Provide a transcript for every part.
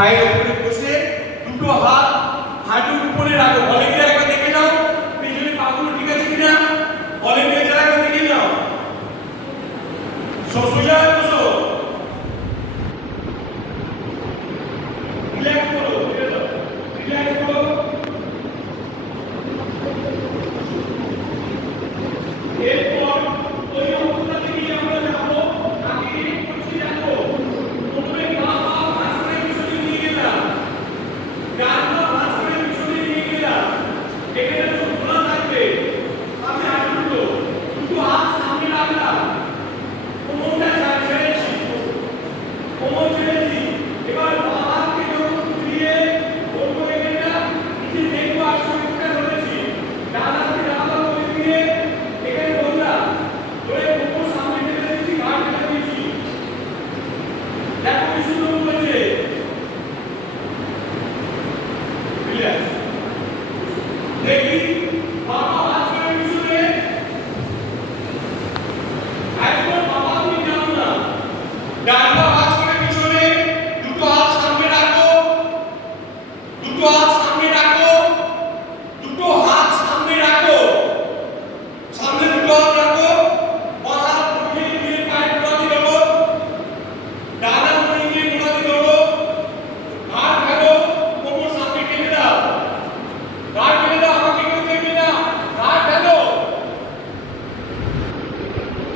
পায়ের উপরে বসে দুটো হাত হাঁটুর উপরে রাখো। অনেকে একবার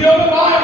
E eu não vai.